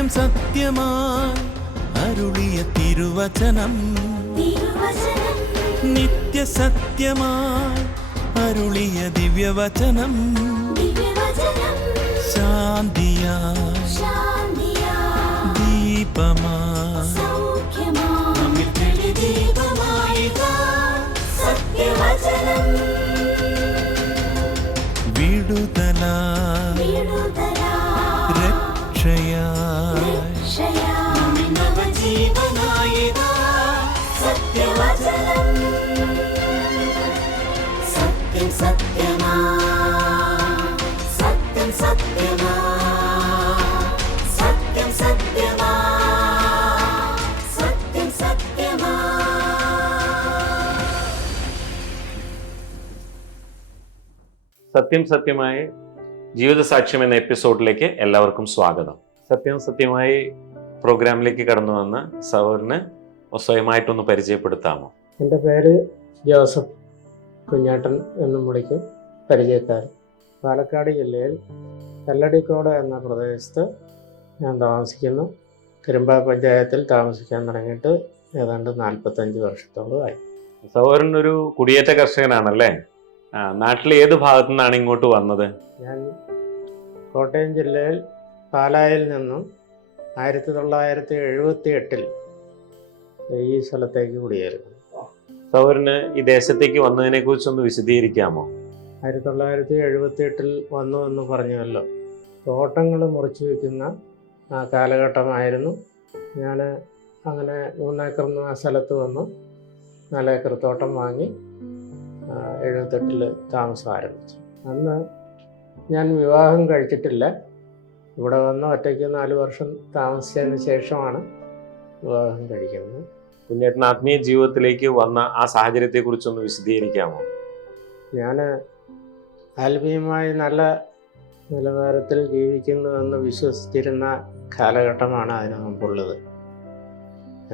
സത്യം സത്യമായി അരുളിയ തിരുവചനം നിത്യസത്യമായി അരുളിയ ദിവ്യവചനം ശാന്തിയായി ദീപമായി നമ്മിൽ തെളിദീപമായിതാ സത്യവചനം വിടുതലായി രക്ഷയായി നമ്മിൽ നവജീവനായിതാ സത്യവചനം സത്യം സത്യമാ സത്യം സത്യമാ സത്യം സത്യമാ സത്യം സത്യമാ. സത്യം സത്യമായി ജീവിത സാക്ഷ്യം എന്ന എപ്പിസോഡിലേക്ക് എല്ലാവർക്കും സ്വാഗതം. സത്യം സത്യമായി പ്രോഗ്രാമിലേക്ക് കടന്നു വന്ന സൗറിന് സ്വയമായിട്ടൊന്ന് പരിചയപ്പെടുത്താമോ? എൻ്റെ പേര് ജോസഫ് കുഞ്ഞാട്ടൻ എന്നും വിളിക്കും, പരിചയക്കാരൻ. പാലക്കാട് ജില്ലയിൽ കല്ലടിക്കോട് എന്ന പ്രദേശത്ത് ഞാൻ താമസിക്കുന്നു. കരിമ്പ പഞ്ചായത്തിൽ താമസിക്കാൻ തുടങ്ങിയിട്ട് ഏതാണ്ട് 45 വർഷത്തോളമായി. സൗറിനൊരു കുടിയേറ്റ കർഷകനാണല്ലേ? നാട്ടിലെ ഏത് ഭാഗത്തു നിന്നാണ് ഇങ്ങോട്ട് വന്നത്? ഞാൻ കോട്ടയം ജില്ലയിൽ പാലായിൽ നിന്നും 1978 ഈ സ്ഥലത്തേക്ക് കുടിയേറുന്നു. സൗറിന് ഈ ദേശത്തേക്ക് വന്നതിനെ കുറിച്ചൊന്ന് വിശദീകരിക്കാമോ? 1978 വന്നു എന്ന് പറഞ്ഞുവല്ലോ. തോട്ടങ്ങൾ മുറിച്ചു വയ്ക്കുന്ന ആ കാലഘട്ടമായിരുന്നു. ഞാൻ അങ്ങനെ 3 ഏക്കർ ആ സ്ഥലത്ത് വന്നു 4 ഏക്കർ തോട്ടം വാങ്ങി 78 താമസം ആരംഭിച്ചു. അന്ന് ഞാൻ വിവാഹം കഴിച്ചിട്ടില്ല. ഇവിടെ വന്ന് ഒറ്റയ്ക്ക് 4 വർഷം താമസിച്ചതിന് ശേഷമാണ് വിവാഹം കഴിക്കുന്നത്. കുഞ്ഞേട്ടൻ ആത്മീയ ജീവിതത്തിലേക്ക് വന്ന ആ സാഹചര്യത്തെ കുറിച്ചൊന്ന് വിശദീകരിക്കാമോ? ഞാൻ ആത്മീയമായി നല്ല നിലവാരത്തിൽ ജീവിക്കുന്നുവെന്ന് വിശ്വസിച്ചിരുന്ന കാലഘട്ടമാണ് അതിനു മുമ്പുള്ളത്.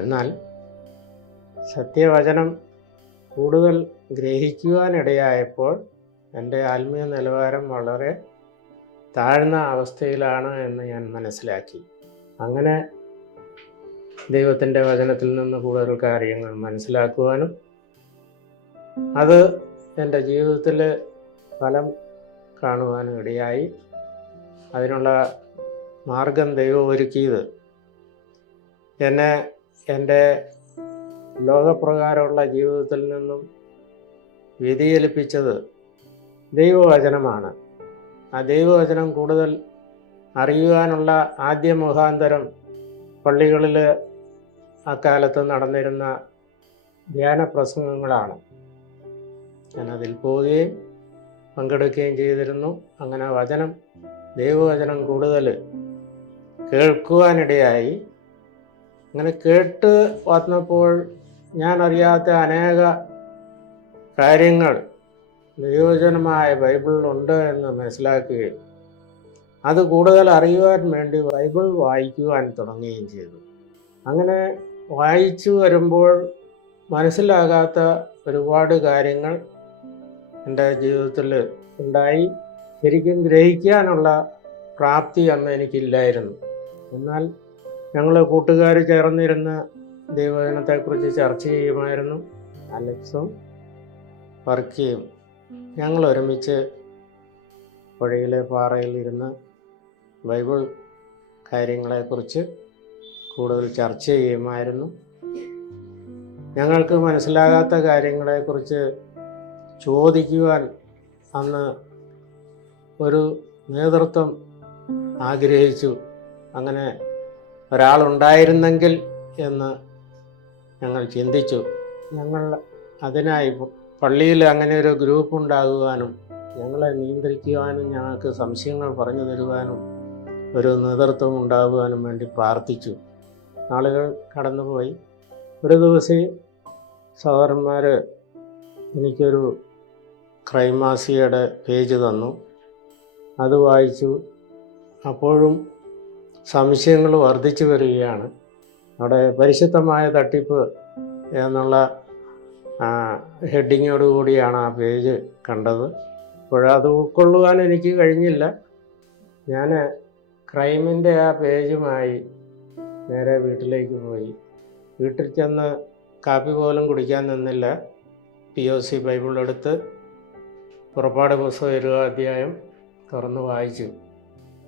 എന്നാൽ സത്യവചനം കൂടുതൽ ഗ്രഹിക്കുവാനിടയായപ്പോൾ എൻ്റെ ആത്മീയ നിലവാരം വളരെ താഴ്ന്ന അവസ്ഥയിലാണ് എന്ന് ഞാൻ മനസ്സിലാക്കി. അങ്ങനെ ദൈവത്തിൻ്റെ വചനത്തിൽ നിന്ന് കൂടുതൽ കാര്യങ്ങൾ മനസ്സിലാക്കുവാനും അത് എൻ്റെ ജീവിതത്തിൽ ഫലം കാണുവാനും ഇടയായി. അതിനുള്ള മാർഗം ദൈവം ഒരുക്കിയത് എന്നെ എൻ്റെ ലോകപ്രകാരമുള്ള ജീവിതത്തിൽ നിന്നും വ്യതിചലിപ്പിച്ചത് ദൈവവചനമാണ്. ആ ദൈവവചനം കൂടുതൽ അറിയുവാനുള്ള ആദ്യ മുഖാന്തരം പള്ളികളിൽ അക്കാലത്ത് നടന്നിരുന്ന ധ്യാന പ്രസംഗങ്ങളാണ്. ഞാനതിൽ പോവുകയും പങ്കെടുക്കുകയും ചെയ്തിരുന്നു. അങ്ങനെ ദൈവവചനം കൂടുതൽ കേൾക്കുവാനിടയായി. അങ്ങനെ കേട്ട് വന്നപ്പോൾ ഞാൻ അറിയാത്ത അനേക കാര്യങ്ങൾ ദൈവവചനമായ ബൈബിളിലുണ്ട് എന്ന് മനസ്സിലാക്കുകയും അത് കൂടുതൽ അറിയുവാൻ വേണ്ടി ബൈബിൾ വായിക്കുവാൻ തുടങ്ങുകയും ചെയ്തു. അങ്ങനെ വായിച്ചു വരുമ്പോൾ മനസ്സിലാകാത്ത ഒരുപാട് കാര്യങ്ങൾ എൻ്റെ ജീവിതത്തിൽ ഉണ്ടായി. ശരിക്കും ഗ്രഹിക്കാനുള്ള പ്രാപ്തി അന്ന് എനിക്കില്ലായിരുന്നു. എന്നാൽ ഞങ്ങൾ കൂട്ടുകാർ ചേർന്നിരുന്ന് ദൈവവചനത്തെക്കുറിച്ച് ചർച്ച ചെയ്യുമായിരുന്നു. അലക്സും വർക്കിയും ഞങ്ങൾ ഒരുമിച്ച് പുഴയിലെ പാറയിൽ ഇരുന്ന് ബൈബിൾ കാര്യങ്ങളെക്കുറിച്ച് കൂടുതൽ ചർച്ച ചെയ്യുമായിരുന്നു. ഞങ്ങൾക്ക് മനസ്സിലാകാത്ത കാര്യങ്ങളെക്കുറിച്ച് ചോദിക്കുവാൻ അന്ന് ഒരു നേതൃത്വം ആഗ്രഹിച്ചു. അങ്ങനെ ഒരാളുണ്ടായിരുന്നെങ്കിൽ എന്ന് ഞങ്ങൾ ചിന്തിച്ചു. ഞങ്ങൾ അതിനായി പള്ളിയിൽ അങ്ങനെ ഒരു ഗ്രൂപ്പ് ഉണ്ടാകുവാനും ഞങ്ങളെ നിയന്ത്രിക്കുവാനും ഞങ്ങൾക്ക് സംശയങ്ങൾ പറഞ്ഞു തരുവാനും ഒരു നേതൃത്വം ഉണ്ടാകുവാനും വേണ്ടി പ്രാർത്ഥിച്ചു. നാളുകൾ കടന്നുപോയി. ഒരു ദിവസം സഹോദരന്മാർ എനിക്കൊരു ക്രൈമാസികയുടെ പേജ് തന്നു. അത് വായിച്ചു. അപ്പോഴും സംശയങ്ങൾ വർദ്ധിച്ചു വരികയാണ്. അവിടെ പരിശുദ്ധമായ തട്ടിപ്പ് എന്നുള്ള ഹെഡിങ്ങോടുകൂടിയാണ് ആ പേജ് കണ്ടത്. അപ്പോഴത് ഉൾക്കൊള്ളുവാൻ എനിക്ക് കഴിഞ്ഞില്ല. ഞാൻ ക്രൈമിൻ്റെ ആ പേജുമായി നേരെ വീട്ടിലേക്ക് പോയി. വീട്ടിൽ ചെന്ന് കാപ്പി പോലും കുടിക്കാൻ നിന്നില്ല. POC ബൈബിൾ എടുത്ത് പുറപ്പാട് പുസ്തകം 20 അധ്യായം തുറന്ന്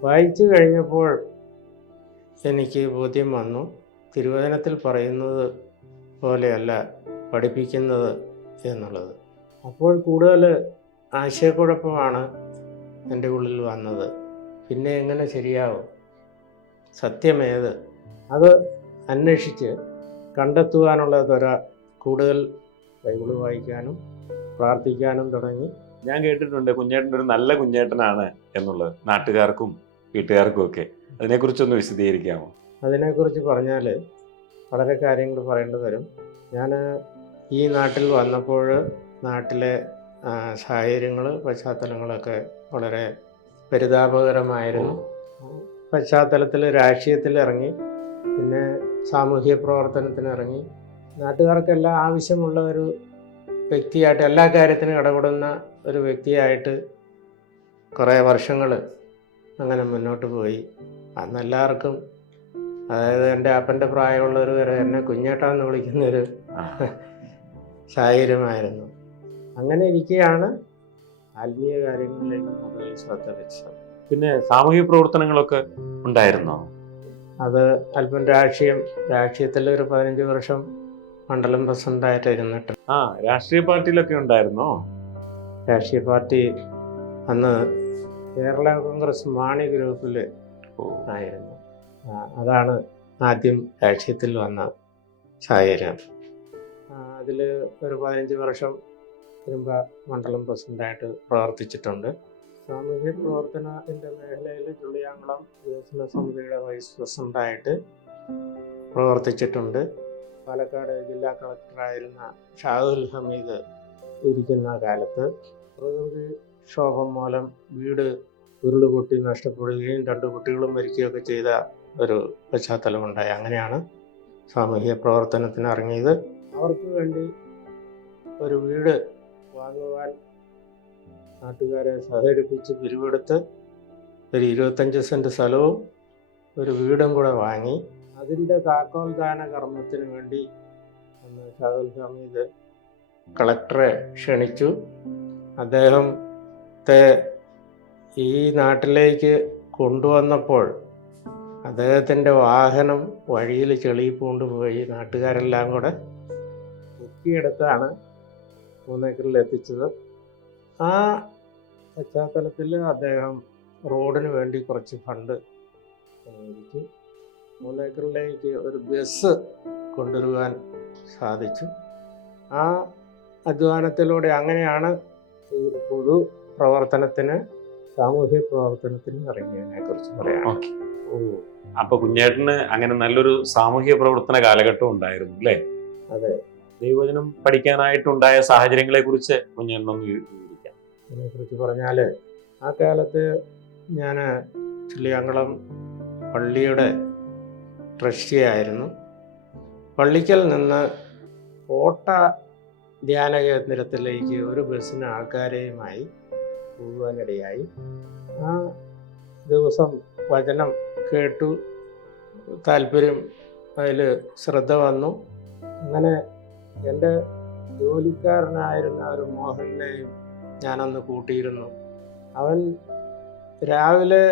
വായിച്ചു കഴിഞ്ഞപ്പോൾ എനിക്ക് ബോധ്യം വന്നു, തിരുവചനത്തിൽ പറയുന്നത് പോലെയല്ല പഠിപ്പിക്കുന്നത് എന്നുള്ളത്. അപ്പോൾ കൂടുതൽ ആശയക്കുഴപ്പമാണ് എൻ്റെ ഉള്ളിൽ വന്നത്. പിന്നെ എങ്ങനെ ശരിയാവും? സത്യമേത്? അത് അന്വേഷിച്ച് കണ്ടെത്തുവാനുള്ള ത്വര കൂടുതൽ ബൈബിൾ വായിക്കാനും പ്രാർത്ഥിക്കാനും തുടങ്ങി. ഞാൻ കേട്ടിട്ടുണ്ട് കുഞ്ഞേട്ടൻ ഒരു നല്ല കുഞ്ഞേട്ടനാണ് എന്നുള്ളത്, നാട്ടുകാർക്കും വീട്ടുകാർക്കും ഒക്കെ. അതിനെക്കുറിച്ചൊന്ന് വിശദീകരിക്കാമോ? അതിനെക്കുറിച്ച് പറഞ്ഞാൽ വളരെ കാര്യങ്ങൾ പറയേണ്ടി വരും. ഞാൻ ഈ നാട്ടിൽ വന്നപ്പോൾ നാട്ടിലെ സാഹചര്യങ്ങൾ പശ്ചാത്തലങ്ങളൊക്കെ വളരെ പരിതാപകരമായിരുന്നു. പശ്ചാത്തലത്തിൽ രാഷ്ട്രീയത്തിൽ ഇറങ്ങി, പിന്നെ സാമൂഹ്യ പ്രവർത്തനത്തിന് ഇറങ്ങി. നാട്ടുകാർക്കെല്ലാം ആവശ്യമുള്ള ഒരു വ്യക്തിയായിട്ട്, എല്ലാ കാര്യത്തിനും ഇടപെടുന്ന ഒരു വ്യക്തിയായിട്ട് കുറേ വർഷങ്ങൾ അങ്ങനെ മുന്നോട്ട് പോയി. അന്ന് എല്ലാവർക്കും, അതായത് എൻ്റെ അപ്പൻ്റെ പ്രായമുള്ളവർ വരെ എന്നെ കുഞ്ഞേട്ടാന്ന് വിളിക്കുന്നൊരു സാഹചര്യമായിരുന്നു. അങ്ങനെ ഇരിക്കുകയാണ് ആത്മീയ കാര്യങ്ങളിലേക്ക് കൂടുതൽ ശ്രദ്ധ വെച്ചത്. പിന്നെ സാമൂഹിക പ്രവർത്തനങ്ങളൊക്കെ ഉണ്ടായിരുന്നോ? അത് അല്പം രാഷ്ട്രീയത്തിൽ ഒരു 15 വർഷം മണ്ഡലം പ്രസിഡൻ്റായിട്ട് ഇരുന്നിട്ട്. രാഷ്ട്രീയ പാർട്ടിയിലൊക്കെ ഉണ്ടായിരുന്നോ? രാഷ്ട്രീയ പാർട്ടി അന്ന് കേരള കോൺഗ്രസ് മാണി ഗ്രൂപ്പിൽ ആയിരുന്നു. അതാണ് ആദ്യം രാഷ്ട്രീയത്തിൽ വന്ന സാഹചര്യം. അതിൽ ഒരു 15 വർഷം വരുമ്പോൾ മണ്ഡലം പ്രസിഡൻ്റായിട്ട് പ്രവർത്തിച്ചിട്ടുണ്ട്. സാമൂഹ്യ പ്രവർത്തനത്തിൻ്റെ മേഖലയിൽ ചുള്ളിയാങ്കുളം വികസന സമിതിയുടെ വൈസ് പ്രസിഡൻ്റായിട്ട് പ്രവർത്തിച്ചിട്ടുണ്ട്. പാലക്കാട് ജില്ലാ കളക്ടറായിരുന്ന ഷാഹുൽ ഹമീദ് ഇരിക്കുന്ന കാലത്ത് പ്രകൃതി ക്ഷോഭം മൂലം വീട് ഉരുളുപൊട്ടി നഷ്ടപ്പെടുകയും 2 കുട്ടികളും മരിക്കുകയൊക്കെ ചെയ്ത ഒരു പശ്ചാത്തലമുണ്ടായി. അങ്ങനെയാണ് സാമൂഹ്യ പ്രവർത്തനത്തിന് ഇറങ്ങിയത്. അവർക്ക് വേണ്ടി ഒരു വീട് വാങ്ങുവാൻ നാട്ടുകാരെ സഹകരിപ്പിച്ച് പിരിവെടുത്ത് ഒരു 25 സെൻറ്റ് സ്ഥലവും ഒരു വീടും കൂടെ വാങ്ങി. അതിൻ്റെ താക്കോൽദാന കർമ്മത്തിന് വേണ്ടി അന്ന് ഷാഹുൽ ഹമീദ് കളക്ടറെ ക്ഷണിച്ചു. അദ്ദേഹത്തെ ഈ നാട്ടിലേക്ക് കൊണ്ടുവന്നപ്പോൾ അദ്ദേഹത്തിൻ്റെ വാഹനം വഴിയിൽ ചെളിപ്പൂണ്ട് പോയി. നാട്ടുകാരെല്ലാം കൂടെ പൊക്കിയെടുത്താണ് 3 ഏക്കറിൽ എത്തിച്ചത്. ആ പശ്ചാത്തലത്തിൽ അദ്ദേഹം റോഡിന് വേണ്ടി കുറച്ച് ഫണ്ട് അനുവദിച്ചു. 3 ഏക്കറിലേക്ക് ഒരു ബസ് കൊണ്ടുവരുവാൻ സാധിച്ചു. ആ അധ്വാനത്തിലൂടെ അങ്ങനെയാണ് ഈ പൊതു പ്രവർത്തനത്തിന്, സാമൂഹ്യ പ്രവർത്തനത്തിന് ഇറങ്ങിയതിനെ കുറിച്ച് പറയാം. അപ്പൊ കുഞ്ഞേട്ടന് അങ്ങനെ നല്ലൊരു സാമൂഹ്യ പ്രവർത്തന കാലഘട്ടം ഉണ്ടായിരുന്നു അല്ലേ? അതെ. ദൈവവചനം പഠിക്കാനായിട്ടുണ്ടായ സാഹചര്യങ്ങളെ കുറിച്ച് കുഞ്ഞേട്ടനൊന്ന് വിവരിക്കാം. അതിനെക്കുറിച്ച് പറഞ്ഞാൽ, ആ കാലത്ത് ഞാൻ ചുള്ളിയാങ്കുളം പള്ളിയുടെ ട്രസ്റ്റി ആയിരുന്നു. പള്ളിക്കൽ നിന്ന് കോട്ട ധ്യാന കേന്ദ്രത്തിലേക്ക് ഒരു ബസ്സിന് ആൾക്കാരെയുമായി പോകുവാനിടയായി. ആ ദിവസം വചനം കേട്ടു, താല്പര്യം, അതിൽ ശ്രദ്ധ വന്നു. അങ്ങനെ എൻ്റെ ജോലിക്കാരനായിരുന്ന ഒരു മോഹനെയും ഞാനന്ന് കൂട്ടിയിരുന്നു. അവൻ രാവിലെ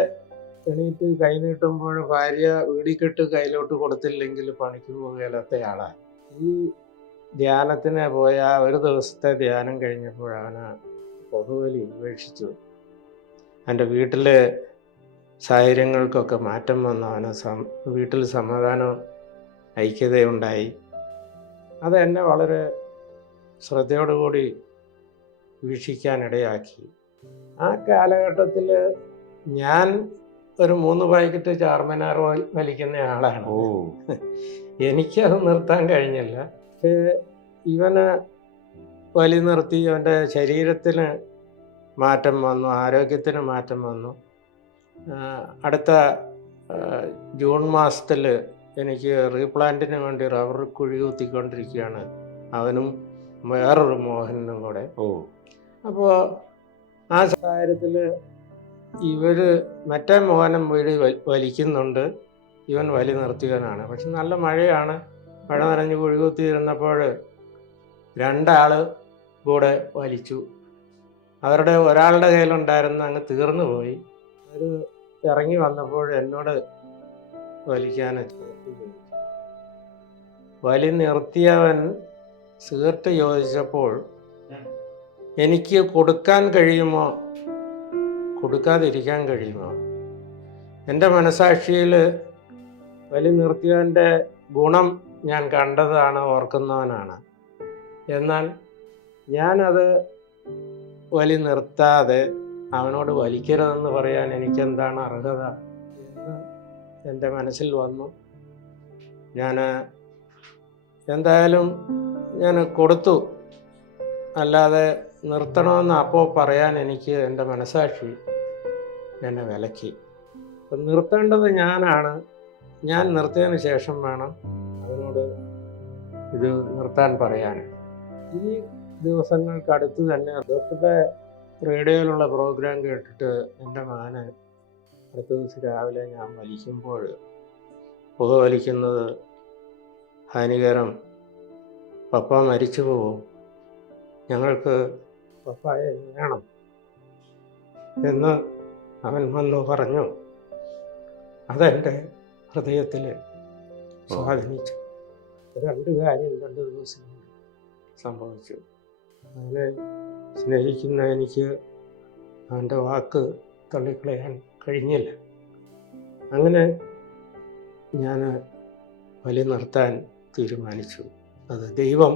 എണീറ്റ് കൈ നീട്ടുമ്പോൾ ഭാര്യ വീടിക്കെട്ട് കയ്യിലോട്ട് കൊടുത്തില്ലെങ്കിൽ പണിക്ക് പോകുകയില്ലാത്ത ആളാണ്. ഈ ധ്യാനത്തിന് പോയ ഒരു ദിവസത്തെ ധ്യാനം കഴിഞ്ഞപ്പോൾ അവന് പുകവലി ഉപേക്ഷിച്ചു. എൻ്റെ വീട്ടിലെ സാഹചര്യങ്ങൾക്കൊക്കെ മാറ്റം വന്നു. അവന് വീട്ടിൽ സമാധാനവും ഐക്യതയുണ്ടായി. അത് എന്നെ വളരെ ശ്രദ്ധയോടുകൂടി വീക്ഷിക്കാനിടയാക്കി. ആ കാലഘട്ടത്തിൽ ഞാൻ ഒരു 3 പാക്കറ്റ് ചാർമിനാർ വലിക്കുന്ന ആളാണ്. എനിക്കത് നിർത്താൻ കഴിഞ്ഞില്ല. പക്ഷേ ഇവന് വലി നിർത്തി. അവൻ്റെ ശരീരത്തിന് മാറ്റം വന്നു, ആരോഗ്യത്തിന് മാറ്റം വന്നു. അടുത്ത ജൂൺ മാസത്തിൽ എനിക്ക് റീപ്ലാന്റിന് വേണ്ടി റബ്ബർ കുഴി കുത്തിക്കൊണ്ടിരിക്കുകയാണ്. അവനും വേറൊരു മോഹനും കൂടെ. അപ്പോൾ ആ സാഹചര്യത്തിൽ മറ്റേ മോഹനം വീട് വലിക്കുന്നുണ്ട്. ഇവൻ വലി നിർത്തിയവനാണ്. പക്ഷെ നല്ല മഴയാണ്. മഴ നനഞ്ഞ് കുഴികുത്തിയിരുന്നപ്പോൾ രണ്ടാൾ കൂടെ വലിച്ചു. അവരുടെ ഒരാളുടെ കയ്യിലുണ്ടായിരുന്ന അങ്ങ് തീർന്നു പോയി. അവർ ഇറങ്ങി വന്നപ്പോൾ എന്നോട് വലിക്കാൻ വലി നിർത്തിയവൻ സിഗരറ്റ് ചോദിച്ചപ്പോൾ എനിക്ക് കൊടുക്കാൻ കഴിയുമോ, കൊടുക്കാതിരിക്കാൻ കഴിയുമോ? എൻ്റെ മനസാക്ഷിയിൽ വലി നിർത്തിയവൻ്റെ ഗുണം ഞാൻ കണ്ടതാണ്, ഓർക്കുന്നവനാണ്. എന്നാൽ ഞാനത് വലി നിർത്താതെ അവനോട് വലിക്കരുതെന്ന് പറയാൻ എനിക്കെന്താണ് അർഹത എന്ന് എൻ്റെ മനസ്സിൽ വന്നു. ഞാൻ എന്തായാലും ഞാൻ കൊടുത്തു. അല്ലാതെ നിർത്തണമെന്ന് അപ്പോൾ പറയാൻ എനിക്ക് എൻ്റെ മനസാക്ഷി എന്നെ വിലക്കി. അപ്പം നിർത്തേണ്ടത് ഞാനാണ്. ഞാൻ നിർത്തിയതിന് ശേഷം വേണം അവനോട് ഇത് നിർത്താൻ പറയാൻ. ഈ ദിവസങ്ങൾക്കടുത്ത് തന്നെ ഡോക്ടറുടെ റേഡിയോയിലുള്ള പ്രോഗ്രാം കേട്ടിട്ട് എൻ്റെ മകന് അടുത്ത ദിവസം രാവിലെ ഞാൻ വലിക്കുമ്പോൾ പുക വലിക്കുന്നത് ഹാനികരം, പപ്പ മരിച്ചു പോവും, ഞങ്ങൾക്ക് പപ്പായെ വേണം എന്ന് അവൻ വന്നു പറഞ്ഞു. അതെൻ്റെ ഹൃദയത്തിൽ സ്വാധീനിച്ചു. 2 കാര്യം 2 ദിവസം സംഭവിച്ചു. അവനെ സ്നേഹിക്കുന്ന എനിക്ക് അവൻ്റെ വാക്ക് തള്ളിക്കളയാൻ കഴിഞ്ഞില്ല. അങ്ങനെ ഞാൻ വലി നിർത്താൻ തീരുമാനിച്ചു. അത് ദൈവം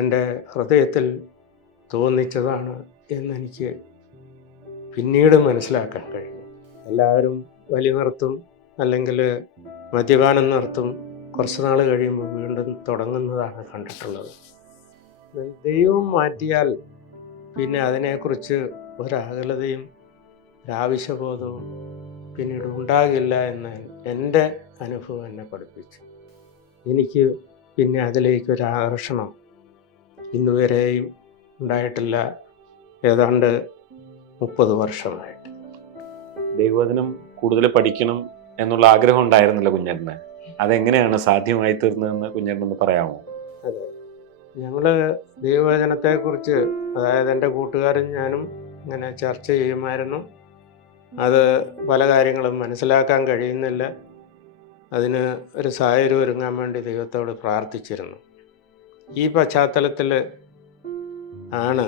എൻ്റെ ഹൃദയത്തിൽ തോന്നിച്ചതാണ് എന്നെനിക്ക് പിന്നീട് മനസ്സിലാക്കാൻ കഴിഞ്ഞു. എല്ലാവരും വലി നിർത്തും, അല്ലെങ്കിൽ മദ്യപാനം നിർത്തും, കുറച്ച് നാൾ കഴിയുമ്പോൾ വീണ്ടും തുടങ്ങുന്നതാണ് കണ്ടിട്ടുള്ളത്. ദൈവം മാറ്റിയാൽ പിന്നെ അതിനെക്കുറിച്ച് ഒരാകുലതയും ഒരാവശ്യബോധവും പിന്നീട് ഉണ്ടാകില്ല എന്ന് എൻ്റെ അനുഭവം എന്നെ പഠിപ്പിച്ചു. എനിക്ക് പിന്നെ അതിലേക്കൊരാകർഷണം ഇന്നുവരെയും ഉണ്ടായിട്ടില്ല. ഏതാണ്ട് 30 വർഷമായിട്ട്. ദൈവവചനം കൂടുതൽ പഠിക്കണം എന്നുള്ള ആഗ്രഹം ഉണ്ടായിരുന്നില്ല കുഞ്ഞേട്ടന്. അതെങ്ങനെയാണ് സാധ്യമായി തീർന്നതെന്ന് കുഞ്ഞേട്ടനൊന്ന് പറയാമോ? അതെ, ഞങ്ങൾ ദൈവവചനത്തെക്കുറിച്ച്, അതായത് എൻ്റെ കൂട്ടുകാരും ഞാനും ഇങ്ങനെ ചർച്ച ചെയ്യുമായിരുന്നു. അത് പല കാര്യങ്ങളും മനസ്സിലാക്കാൻ കഴിയുന്നില്ല. അതിന് ഒരു സാഹചര്യം ഒരുങ്ങാൻ വേണ്ടി ദൈവത്തോട് പ്രാർത്ഥിച്ചിരുന്നു. ഈ പശ്ചാത്തലത്തിൽ ആണ്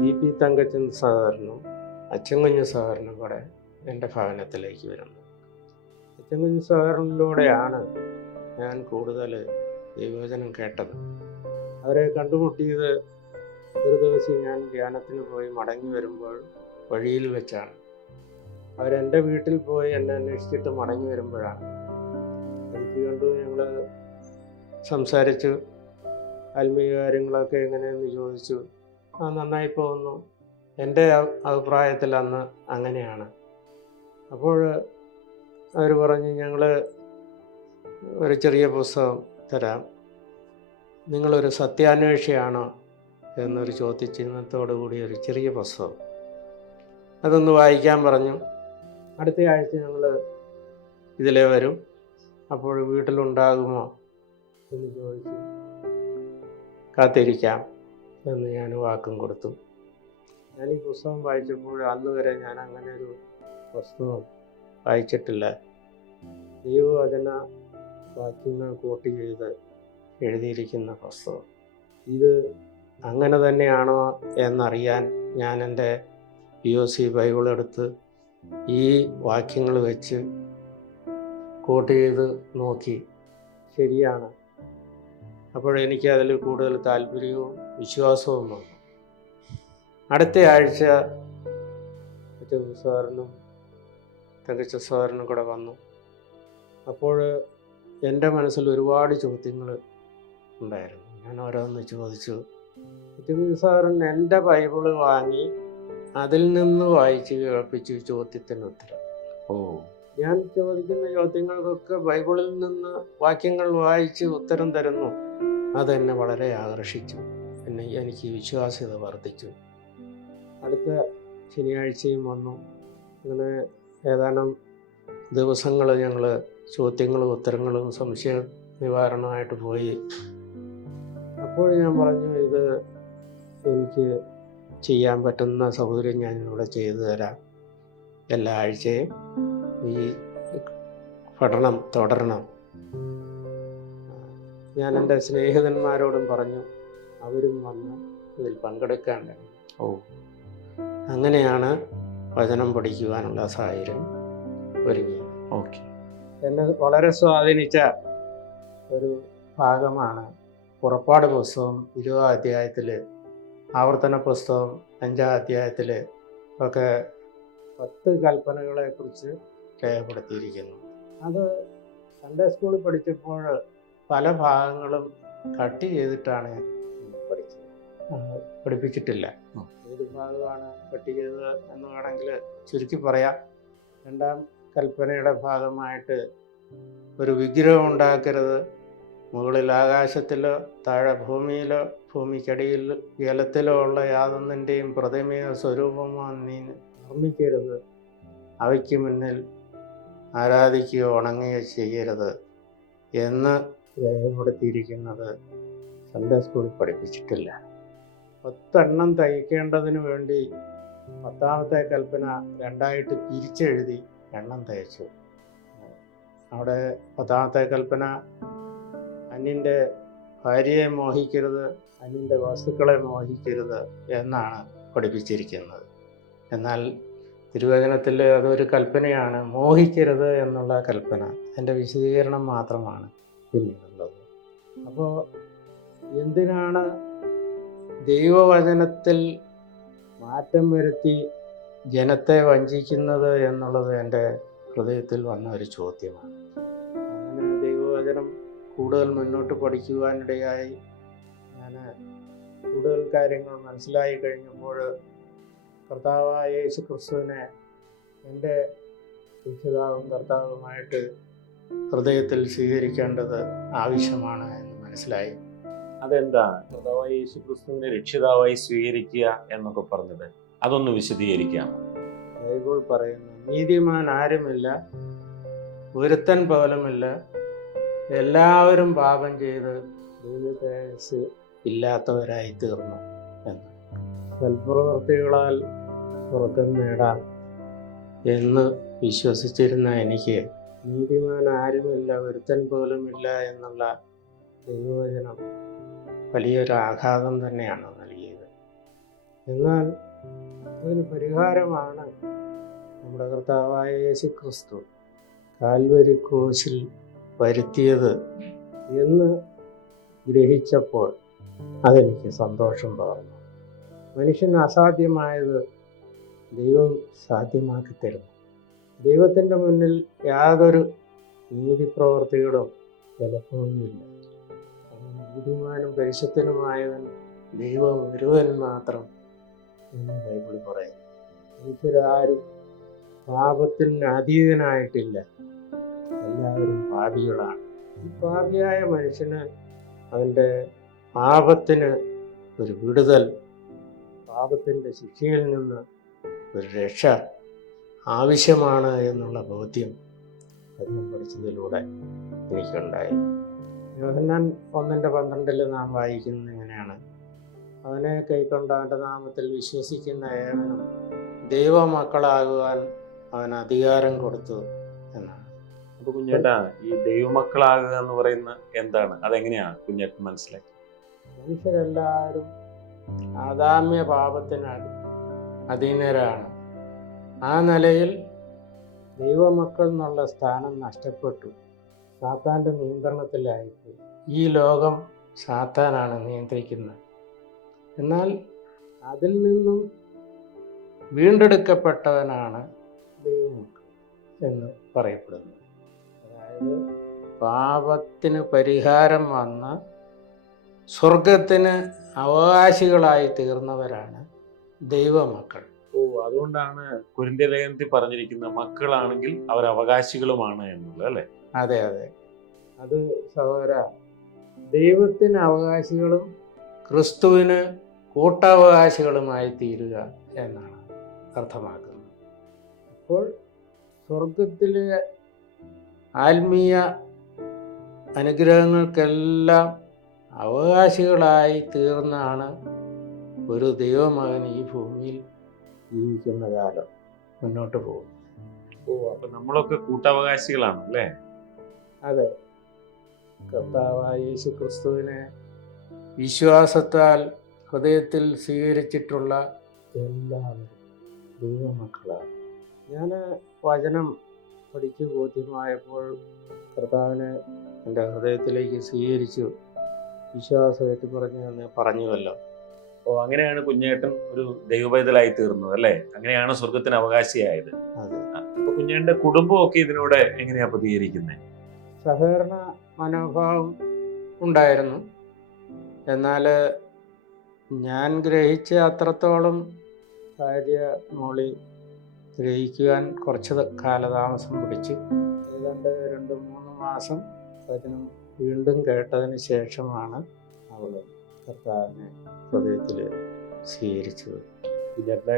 VP തങ്കച്ചൻ സാറിനും അച്ചൻകുഞ്ഞ് സാറിനും കൂടെ എൻ്റെ ഭവനത്തിലേക്ക് വരുന്നത്. അച്ചൻകുഞ്ഞ് സാറിലൂടെയാണ് ഞാൻ കൂടുതൽ ദൈവവചനം കേട്ടത്. അവരെ കണ്ടുമുട്ടിയത് ഒരു ദിവസം ഞാൻ ധ്യാനത്തിന് പോയി മടങ്ങി വരുമ്പോൾ വഴിയിൽ വെച്ചാണ്. അവരെൻ്റെ വീട്ടിൽ പോയി എന്നെ അന്വേഷിച്ചിട്ട് മടങ്ങി വരുമ്പോഴാണ് എനിക്ക് കണ്ടു. ഞങ്ങൾ സംസാരിച്ചു, ആത്മീയ കാര്യങ്ങളൊക്കെ എങ്ങനെയെന്ന് ചോദിച്ചു. നന്നായി പോകുന്നു. എൻ്റെ അഭിപ്രായത്തിൽ അന്ന് അങ്ങനെയാണ്. അപ്പോൾ അവർ പറഞ്ഞു, ഞങ്ങൾ ഒരു ചെറിയ പുസ്തകം തരാം, നിങ്ങളൊരു സത്യാന്വേഷിയാണോ എന്നൊരു ചോദ്യചിഹ്നത്തോടു കൂടി ഒരു ചെറിയ പുസ്തകം, അതൊന്ന് വായിക്കാൻ പറഞ്ഞു. അടുത്ത ആഴ്ച ഞങ്ങൾ ഇതിലേ വരും, അപ്പോൾ വീട്ടിലുണ്ടാകുമോ എന്ന് ചോദിച്ചു. കാത്തിരിക്കാം എന്ന് ഞാൻ വാക്കും കൊടുത്തു. ഞാൻ ഈ പുസ്തകം വായിച്ചപ്പോൾ അന്ന് വരെ ഞാൻ അങ്ങനെ ഒരു പുസ്തകം വായിച്ചിട്ടില്ല. ദൈവവചന വാക്യങ്ങൾ കോട്ട് ചെയ്ത് എഴുതിയിരിക്കുന്ന പുസ്തകം. ഇത് അങ്ങനെ തന്നെയാണോ എന്നറിയാൻ ഞാൻ എൻ്റെ POC ബൈബിൾ എടുത്ത് ഈ വാക്യങ്ങൾ വെച്ച് കോട്ട് ചെയ്ത് നോക്കി. ശരിയാണ്. അപ്പോഴെനിക്ക് അതിൽ കൂടുതൽ താല്പര്യവും വിശ്വാസവും വന്നു. അടുത്ത ആഴ്ച സാറിനും തങ്കച്ച സാറിനും കൂടെ വന്നു. അപ്പോൾ എൻ്റെ മനസ്സിൽ ഒരുപാട് ചോദ്യങ്ങൾ ഉണ്ടായിരുന്നു. ഞാൻ ഓരോന്ന് ചോദിച്ചു. സാറിന് എൻ്റെ ബൈബിള് വാങ്ങി അതിൽ നിന്ന് വായിച്ച് കേൾപ്പിച്ചു ചോദ്യത്തിന് ഉത്തരം. ഞാൻ ചോദിക്കുന്ന ചോദ്യങ്ങൾക്കൊക്കെ ബൈബിളിൽ നിന്ന് വാക്യങ്ങൾ വായിച്ച് ഉത്തരം തരുന്നു. അതെന്നെ വളരെ ആകർഷിച്ചു. എനിക്ക് വിശ്വാസ്യത വർദ്ധിച്ചു. അടുത്ത ശനിയാഴ്ചയും വന്നു. അങ്ങനെ ഏതാനും ദിവസങ്ങൾ ഞങ്ങൾ ചോദ്യങ്ങളും ഉത്തരങ്ങളും സംശയ നിവാരണമായിട്ട് പോയി. അപ്പോൾ ഞാൻ പറഞ്ഞു, ഇത് എനിക്ക് ചെയ്യാൻ പറ്റുന്ന സൗകര്യം ഞാനിവിടെ ചെയ്തു തരാം. എല്ലാ ആഴ്ചയും ഈ പഠനം തുടരണം. ഞാൻ എൻ്റെ സ്നേഹിതന്മാരോടും പറഞ്ഞു, അവരും വന്ന് ഇതിൽ പങ്കെടുക്കാൻ തുടങ്ങി. അങ്ങനെയാണ് വചനം പഠിക്കുവാനുള്ള സാഹചര്യം ഒരുങ്ങിയത്. ഓക്കെ. എന്നെ വളരെ സ്വാധീനിച്ച ഒരു ഭാഗമാണ് പുറപ്പാട് പുസ്തകം 20-ാം അധ്യായത്തിൽ, ആവർത്തന പുസ്തകം 5-ാം അധ്യായത്തിൽ ഒക്കെ 10 കൽപ്പനകളെക്കുറിച്ച് രേഖപ്പെടുത്തിയിരിക്കുന്നു. അത് സൺഡേ സ്കൂളിൽ പഠിച്ചപ്പോൾ പല ഭാഗങ്ങളും കട്ട് ചെയ്തിട്ടാണ് പഠിപ്പിച്ചിട്ടില്ല. ഏത് ഭാഗമാണ് കട്ട് ചെയ്തത് എന്ന് വേണമെങ്കിൽ ചുരുക്കി പറയാം. 2-ാം കൽപ്പനയുടെ ഭാഗമായിട്ട് ഒരു വിഗ്രഹം ഉണ്ടാക്കരുത്, മുകളിൽ ആകാശത്തിലോ താഴെ ഭൂമിയിലോ ഭൂമിക്കടിയിൽ ജലത്തിലോ ഉള്ള യാതൊന്നിൻ്റെയും പ്രതിമയോ സ്വരൂപമോ നീ നിർമ്മിക്കരുത്, അവയ്ക്ക് മുന്നിൽ ആരാധിക്കുകയോ വണങ്ങുകയോ ചെയ്യരുത് എന്ന് രേഖപ്പെടുത്തിയിരിക്കുന്നത് സൺഡേ സ്കൂളിൽ പഠിപ്പിച്ചിട്ടില്ല. 10 എണ്ണം തയ്ക്കേണ്ടതിന് വേണ്ടി 10ാമത്തെ കൽപ്പന 2ആയിട്ട് പിരിച്ചെഴുതി എണ്ണം തയ്ച്ചു. അവിടെ 10ാമത്തെ കൽപ്പന അന്യൻ്റെ ഭാര്യയെ മോഹിക്കരുത്, അന്യൻ്റെ വസ്തുക്കളെ മോഹിക്കരുത് എന്നാണ് പഠിപ്പിച്ചിരിക്കുന്നത്. എന്നാൽ തിരുവചനത്തിൽ അതൊരു കൽപ്പനയാണ്, മോഹിക്കരുത് എന്നുള്ള കൽപ്പന. അതിൻ്റെ വിശദീകരണം മാത്രമാണ് പിന്നീടുള്ളത്. അപ്പോൾ എന്തിനാണ് ദൈവവചനത്തിൽ മാറ്റം വരുത്തി ജനത്തെ വഞ്ചിക്കുന്നത് എന്നുള്ളത് എൻ്റെ ഹൃദയത്തിൽ വന്ന ഒരു ചോദ്യമാണ്. അങ്ങനെ ദൈവവചനം കൂടുതൽ മുന്നോട്ട് പഠിക്കുവാനിടയായി ഞാൻ കൂടുതൽ കാര്യങ്ങൾ മനസ്സിലായി കഴിഞ്ഞപ്പോൾ കർത്താവായ യേശു ക്രിസ്തുവിനെ എൻ്റെ രക്ഷിതാവും കർത്താവുമായിട്ട് ഹൃദയത്തിൽ സ്വീകരിക്കേണ്ടത് ആവശ്യമാണ് എന്ന് മനസ്സിലായി. അതെന്താ കർത്താവായ യേശു ക്രിസ്തുവിനെ രക്ഷിതാവായി സ്വീകരിക്കുക എന്നൊക്കെ പറഞ്ഞത്? അതൊന്ന് വിശദീകരിക്കാമോ? ബൈബിൾ പറയുന്നു, നീതിമാൻ ആരുമില്ല, ഒരുത്തൻ പോലുമില്ല, എല്ലാവരും പാപം ചെയ്ത് ദൈവതേജസ്സ് ഇല്ലാത്തവരായി തീർന്നു എന്ന്. സൽപ്രവൃത്തികളാൽ സ്വർഗം നേടാം എന്ന് വിശ്വസിച്ചിരുന്ന എനിക്ക് നീതിമാൻ ആരുമില്ല, ഒരുത്തൻ പോലുമില്ല എന്നുള്ള ദൈവവചനം വലിയൊരു ആഘാതം തന്നെയാണ് നൽകിയത്. എന്നാൽ അതിന് പരിഹാരമാണ് നമ്മുടെ കർത്താവായ യേശു ക്രിസ്തു കാൽവരി ക്രൂശിൽ വരുത്തിയത് എന്ന് ഗ്രഹിച്ചപ്പോൾ അതെനിക്ക് സന്തോഷം പകർന്നു. മനുഷ്യന് അസാധ്യമായത് ദൈവം സാധ്യമാക്കി തരുന്നു. ദൈവത്തിൻ്റെ മുന്നിൽ യാതൊരു നീതിപ്രവർത്തികളും വിലപ്പോവുകയില്ല. നീതിമാനും പരിശുദ്ധനുമായവൻ ദൈവം ഒരുവൻ മാത്രം എന്ന് ബൈബിൾ പറയുന്നു. മനുഷ്യരാരും പാപത്തിന് അതീതനായിട്ടില്ല, എല്ലാവരും പാപികളാണ്. ഈ പാപിയായ മനുഷ്യന് അവൻ്റെ പാപത്തിന് ഒരു വിടുതൽ, പാപത്തിൻ്റെ ശിക്ഷയിൽ നിന്ന് ഒരു രക്ഷ ആവശ്യമാണ് എന്നുള്ള ബോധ്യം വചനം പഠിച്ചതിലൂടെ എനിക്കുണ്ടായി. യോഹന്നാൻ 1:12 നാം വായിക്കുന്നത് ഇങ്ങനെയാണ്, അവനെ കൈക്കൊണ്ട് അവൻ്റെ നാമത്തിൽ വിശ്വസിക്കുന്ന ഏവനും ദൈവമക്കളാകുവാൻ അവൻ അധികാരം കൊടുത്തു എന്നാണ്. അപ്പൊ കുഞ്ഞേട്ടാ, ഈ ദൈവമക്കളാകുക എന്ന് പറയുന്ന എന്താണ്? അതെങ്ങനെയാണ് കുഞ്ഞേട്ടൻ മനസ്സിലാക്കി? മനുഷ്യരെല്ലാവരും ആദാമ്യ പാപത്തിന് അധീനരാണ്. ആ നിലയിൽ ദൈവമക്കൾ എന്നുള്ള സ്ഥാനം നഷ്ടപ്പെട്ടു, സാത്താൻ്റെ നിയന്ത്രണത്തിലായിപ്പോയി. ഈ ലോകം സാത്താനാണ് നിയന്ത്രിക്കുന്നത്. എന്നാൽ അതിൽ നിന്നും വീണ്ടെടുക്കപ്പെട്ടവനാണ് ദൈവമക്കൾ എന്ന് പറയപ്പെടുന്നത്. അതായത് പാപത്തിന് പരിഹാരം വന്ന് സ്വർഗത്തിന് അവകാശികളായി തീർന്നവരാണ് ദൈവമക്കൾ. അതുകൊണ്ടാണ് കൊരിന്ത്യർ ലേഖനത്തിൽ പറഞ്ഞിരിക്കുന്നത് മക്കളാണെങ്കിൽ അവർ അവകാശികളുമാണ് എന്നുള്ളത്, അല്ലേ? അതെ അതെ, അത് സഹോദര, ദൈവത്തിന് അവകാശികളും ക്രിസ്തുവിന് കൂട്ടവകാശികളുമായി തീരുക എന്നാണ് അർത്ഥമാക്കുന്നത്. അപ്പോൾ സ്വർഗത്തിലെ ആത്മീയ അനുഗ്രഹങ്ങൾക്കെല്ലാം അവകാശികളായി തീർന്നാണ് ഒരു ദൈവമകൻ ഈ ഭൂമിയിൽ ജീവിക്കുന്ന കാലം മുന്നോട്ട് പോകും. അപ്പൊ നമ്മളൊക്കെ കൂട്ടവകാശികളാണ് അല്ലേ? അതെ, കർത്താവായ യേശു ക്രിസ്തുവിനെ വിശ്വാസത്താൽ ഹൃദയത്തിൽ സ്വീകരിച്ചിട്ടുള്ള എല്ലാവരും ദൈവമക്കളാണ്. ഞാൻ വചനം പഠിച്ച് ബോധ്യമായപ്പോൾ കർത്താവിനെ എൻ്റെ ഹൃദയത്തിലേക്ക് സ്വീകരിച്ചു, വിശ്വാസം ഏറ്റുപറഞ്ഞു എന്ന് പറഞ്ഞുവല്ലോ. അങ്ങനെയാണ് കുഞ്ഞേട്ടൻ ഒരു ദൈവപൈതലായി തീർന്നത് അല്ലേ? അങ്ങനെയാണ് സ്വർഗത്തിന് അവകാശിയായത്. അതെ. അപ്പൊ കുഞ്ഞേട്ടന്റെ കുടുംബമൊക്കെ ഇതിനോട് എങ്ങനെയാ പ്രതികരിക്കുന്നത്? സഹകരണ മനോഭാവം ഉണ്ടായിരുന്നു. എന്നാൽ ഞാൻ ഗ്രഹിച്ച അത്രത്തോളം മോളി ഗ്രഹിക്കുവാൻ കുറച്ച് കാലതാമസം പിടിച്ചു. ഏതാണ്ട് 2-3 മാസം വചനം വീണ്ടും കേട്ടതിന് ശേഷമാണ് അവൾ കർത്താവിനെ ഹൃദയത്തിൽ സ്വീകരിച്ചത്. കുഞ്ഞേട്ടന്റെ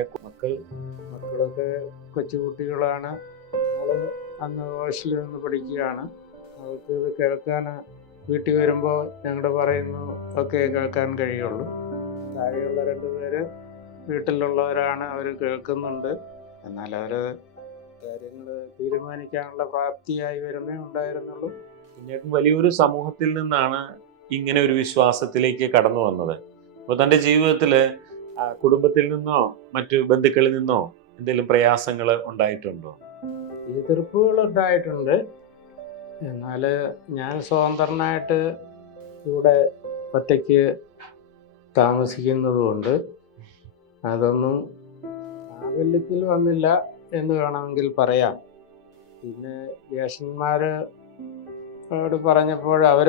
മക്കളൊക്കെ കൊച്ചുകുട്ടികളാണ്. അവൾ അന്ന് ഹോസ്റ്റലിൽ നിന്ന് പഠിക്കുകയാണ്. അവൾക്ക് ഇത് കേൾക്കാൻ വീട്ടിൽ വരുമ്പോൾ ഞങ്ങൾ പറയുന്നു ഒക്കെ കേൾക്കാൻ കഴിയുള്ളൂ. താഴെയുള്ള 2 പേര് വീട്ടിലുള്ളവരാണ്, അവർ കേൾക്കുന്നുണ്ട്. എന്നാൽ അവർ കാര്യങ്ങൾ തീരുമാനിക്കാനുള്ള പ്രാപ്തിയായി വരുന്നേ ഉണ്ടായിരുന്നുള്ളൂ. കുഞ്ഞേട്ടൻ വലിയൊരു സമൂഹത്തിൽ നിന്നാണ് ഇങ്ങനെ ഒരു വിശ്വാസത്തിലേക്ക് കടന്നു വന്നത്. അപ്പോൾ തൻ്റെ ജീവിതത്തിൽ കുടുംബത്തിൽ നിന്നോ മറ്റു ബന്ധുക്കളിൽ നിന്നോ എന്തെങ്കിലും പ്രയാസങ്ങൾ ഉണ്ടായിട്ടുണ്ടോ? എതിർപ്പുകൾ ഉണ്ടായിട്ടുണ്ട്. എന്നാൽ ഞാൻ സ്വതന്ത്രനായിട്ട് ഇവിടെ ഒറ്റയ്ക്ക് താമസിക്കുന്നത് കൊണ്ട് അതൊന്നും പ്രാബല്യത്തിൽ വന്നില്ല എന്ന് വേണമെങ്കിൽ പറയാം. പിന്നെ ജ്യേഷ്ഠന്മാരോട് പറഞ്ഞപ്പോൾ അവർ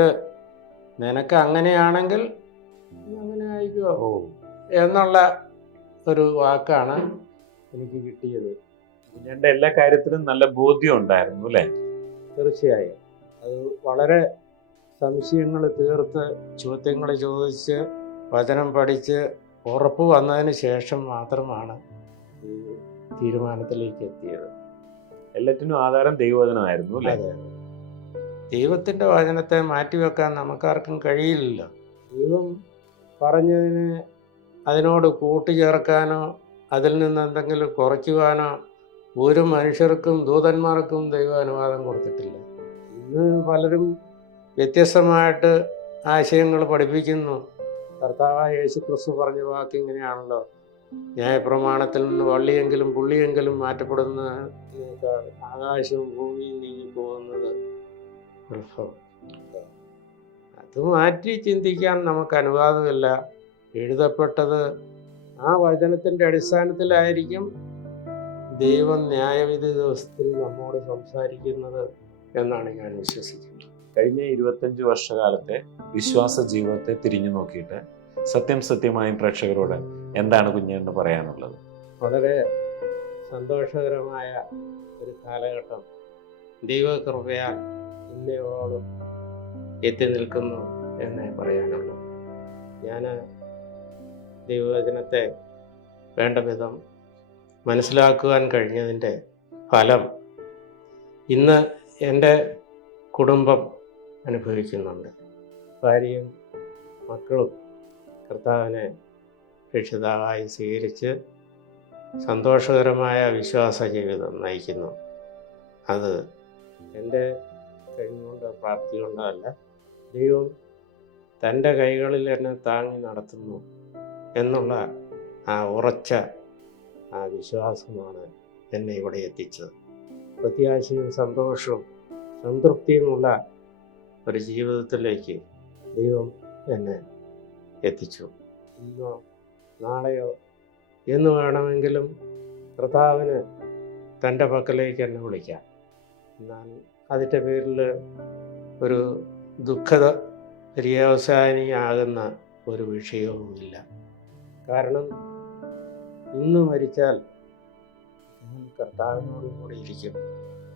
നിനക്ക് അങ്ങനെയാണെങ്കിൽ അങ്ങനെ ആയിക്കോ എന്നുള്ള ഒരു വാക്കാണ് എനിക്ക് കിട്ടിയത്. കുഞ്ഞേട്ടൻ്റെ എല്ലാ കാര്യത്തിലും നല്ല ബോധ്യം ഉണ്ടായിരുന്നു അല്ലേ? തീർച്ചയായും അത് വളരെ സംശയങ്ങൾ തീർത്ത് ചോദ്യങ്ങൾ ചോദിച്ച് വചനം പഠിച്ച് ഉറപ്പ് വന്നതിന് ശേഷം മാത്രമാണ് ഈ തീരുമാനത്തിലേക്ക് എത്തിയത്. എല്ലാറ്റിനും ആധാരം ദൈവവചനമായിരുന്നു അല്ലേ? അതെ, ദൈവത്തിൻ്റെ വചനത്തെ മാറ്റിവെക്കാൻ നമുക്കാർക്കും കഴിയില്ലല്ലോ. ദൈവം പറഞ്ഞതിന് അതിനോട് കൂട്ടിച്ചേർക്കാനോ അതിൽ നിന്ന് എന്തെങ്കിലും കുറയ്ക്കുവാനോ ഒരു മനുഷ്യർക്കും ദൂതന്മാർക്കും ദൈവം അനുവാദം കൊടുത്തിട്ടില്ല. ഇന്ന് പലരും വ്യത്യസ്തമായിട്ട് ആശയങ്ങൾ പഠിപ്പിക്കുന്നു. കർത്താവായ യേശു ക്രിസ്തു പറഞ്ഞ വാക്ക് ഇങ്ങനെയാണല്ലോ, ന്യായപ്രമാണത്തിൽ നിന്ന് വള്ളിയെങ്കിലും പുള്ളിയെങ്കിലും മാറ്റപ്പെടുന്ന ആകാശവും ഭൂമിയും നീങ്ങിപ്പോകുന്നത് ഉത്ഭവം. അത് മാറ്റി ചിന്തിക്കാൻ നമുക്ക് അനുവാദമില്ല. എഴുതപ്പെട്ടത് ആ വചനത്തിൻ്റെ അടിസ്ഥാനത്തിലായിരിക്കും ദൈവം ന്യായവിധി ദിവസത്തിൽ നമ്മോട് സംസാരിക്കുന്നത് എന്നാണ് ഞാൻ വിശ്വസിക്കുന്നത്. കഴിഞ്ഞ 25 വർഷകാലത്തെ വിശ്വാസ ജീവിതത്തെ തിരിഞ്ഞു നോക്കിയിട്ട് സത്യമായും പ്രേക്ഷകരോട് എന്താണ് കുഞ്ഞേട്ടന് പറയാനുള്ളത്? വളരെ സന്തോഷകരമായ ഒരു കാലഘട്ടം ദൈവകൃപയാൽ ഇന്നയോളം എത്തി നിൽക്കുന്നു എന്നേ പറയാനുള്ളൂ. ഞാൻ ദൈവവചനത്തെ വേണ്ട വിധം മനസ്സിലാക്കുവാൻ കഴിഞ്ഞതിൻ്റെ ഫലം ഇന്ന് എൻ്റെ കുടുംബം അനുഭവിക്കുന്നുണ്ട്. ഭാര്യയും മക്കളും കർത്താവിനെ രക്ഷിതാവായി സ്വീകരിച്ച് സന്തോഷകരമായ വിശ്വാസ ജീവിതം നയിക്കുന്നു. അത് എൻ്റെ കഴിവുകൊണ്ട് പ്രാപ്തി കൊണ്ടല്ല, ദൈവം തൻ്റെ കൈകളിൽ എന്നെ താങ്ങി നടത്തുന്നു എന്നുള്ള ആ ഉറച്ച ആ വിശ്വാസമാണ് എന്നെ ഇവിടെ എത്തിച്ചത്. പ്രത്യാശയും സന്തോഷവും സംതൃപ്തിയുമുള്ള ഒരു ജീവിതത്തിലേക്ക് ദൈവം എന്നെ എത്തിച്ചു. ഇന്നോ നാളെയോ എന്ന് വേണമെങ്കിലും കർത്താവിന് തൻ്റെ പക്കലേക്ക് എന്നെ വിളിക്കാം. എന്നാൽ അതിൻ്റെ പേരിൽ ഒരു ദുഃഖത പര്യവസാനിയാകുന്ന ഒരു വിഷയവുമില്ല. കാരണം ഇന്ന് മരിച്ചാൽ ഞാൻ കർത്താവിനോട് കൂടി ഇരിക്കും.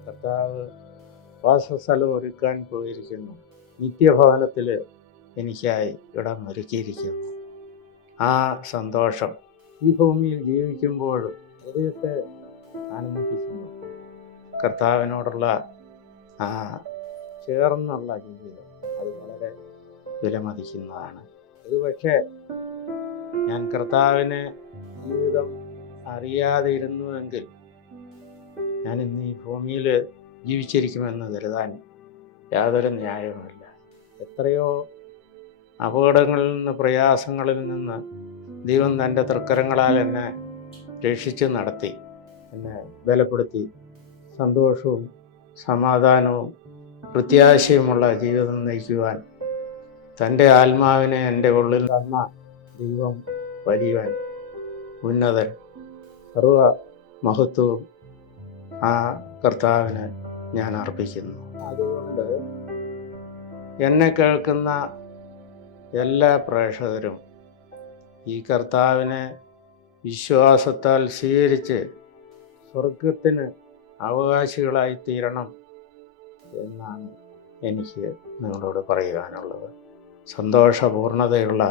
കർത്താവ് വാസസ്ഥലം ഒരുക്കാൻ പോയിരിക്കുന്നു. നിത്യഭവനത്തിൽ എനിക്കായി ഇടം ഒരുക്കിയിരിക്കുന്നു. ആ സന്തോഷം ഈ ഭൂമിയിൽ ജീവിക്കുമ്പോഴും ഹൃദയത്തെ ആനന്ദിപ്പിക്കുന്നു. കർത്താവിനോടുള്ള ആ ചേർന്നുള്ള ജീവിതം അത് വളരെ വിലമതിക്കുന്നതാണ്. ഇത് പക്ഷേ ഞാൻ കർത്താവിനെ ജീവിതം അറിയാതെ ഇരുന്നുവെങ്കിൽ ഞാൻ ഇന്ന് ഈ ഭൂമിയിൽ ജീവിച്ചിരിക്കുമെന്ന് കരുതാൻ യാതൊരു ന്യായവുമില്ല. എത്രയോ അപകടങ്ങളിൽ നിന്ന്, പ്രയാസങ്ങളിൽ നിന്ന് ദൈവം തൻ്റെ തൃക്കരങ്ങളാൽ എന്നെ രക്ഷിച്ച് നടത്തി, എന്നെ ബലപ്പെടുത്തി സന്തോഷവും സമാധാനവും പ്രത്യാശയുമുള്ള ജീവിതം നയിക്കുവാൻ തൻ്റെ ആത്മാവിനെ എൻ്റെ ഉള്ളിൽ തന്ന ദൈവം വലിയവൻ, ഉന്നതൻ, സർവ മഹത്വവും ആ കർത്താവിന് ഞാൻ അർപ്പിക്കുന്നു. അതുകൊണ്ട് എന്നെ കേൾക്കുന്ന എല്ലാ പ്രേക്ഷകരും ഈ കർത്താവിനെ വിശ്വാസത്താൽ സ്വീകരിച്ച് സ്വർഗത്തിന് അവകാശികളായി തീരണം എന്നാണ് എനിക്ക് നിങ്ങളോട് പറയുവാനുള്ളത്. സന്തോഷപൂർണതയുള്ള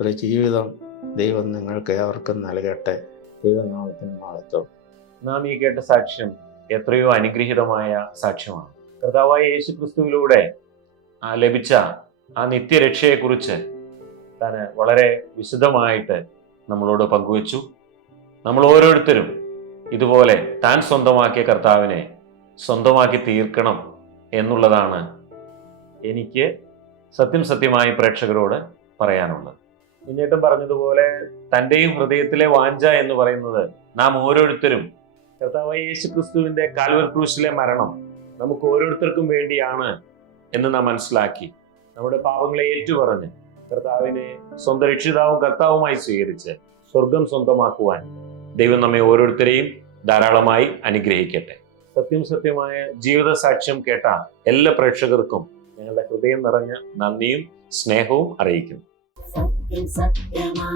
ഒരു ജീവിതം ദൈവം നിങ്ങൾക്ക് ഏവർക്കും നൽകട്ടെ. ദൈവനാമത്തിന് മഹത്വം. നാം ഈ കേട്ട സാക്ഷ്യം എത്രയോ അനുഗ്രഹീതമായ സാക്ഷ്യമാണ്. കർത്താവായ യേശു ക്രിസ്തുവിലൂടെ ലഭിച്ച ആ നിത്യരക്ഷയെക്കുറിച്ച് താൻ വളരെ വിശദമായിട്ട് നമ്മളോട് പങ്കുവച്ചു. നമ്മൾ ഓരോരുത്തരും ഇതുപോലെ താൻ സ്വന്തമാക്കിയ കർത്താവിനെ സ്വന്തമാക്കി തീർക്കണം എന്നുള്ളതാണ് എനിക്ക് സത്യമായി പ്രേക്ഷകരോട് പറയാനുള്ളത്. മുന്നേറ്റം പറഞ്ഞതുപോലെ തൻ്റെയും ഹൃദയത്തിലെ വാഞ്ച എന്ന് പറയുന്നത് നാം ഓരോരുത്തരും കർത്താവായ യേശു ക്രിസ്തുവിന്റെ കാൽവരി ക്രൂശിലെ മരണം നമുക്ക് ഓരോരുത്തർക്കും വേണ്ടിയാണ് എന്ന് നാം മനസ്സിലാക്കി നമ്മുടെ പാപങ്ങളെ ഏറ്റുപറഞ്ഞ് കർത്താവിനെ സ്വന്തം രക്ഷിതാവും കർത്താവുമായി സ്വീകരിച്ച് സ്വർഗം സ്വന്തമാക്കുവാൻ ദൈവം നമ്മെ ഓരോരുത്തരെയും ധാരാളമായി അനുഗ്രഹിക്കട്ടെ. സത്യമായ ജീവിത സാക്ഷ്യം കേട്ട എല്ലാ പ്രേക്ഷകർക്കും ഞങ്ങളുടെ ഹൃദയം നിറഞ്ഞ നന്ദിയും സ്നേഹവും അറിയിക്കുന്നു. സത്യമാ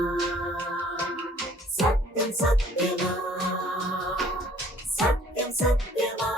സത്യമാ സത്യമാ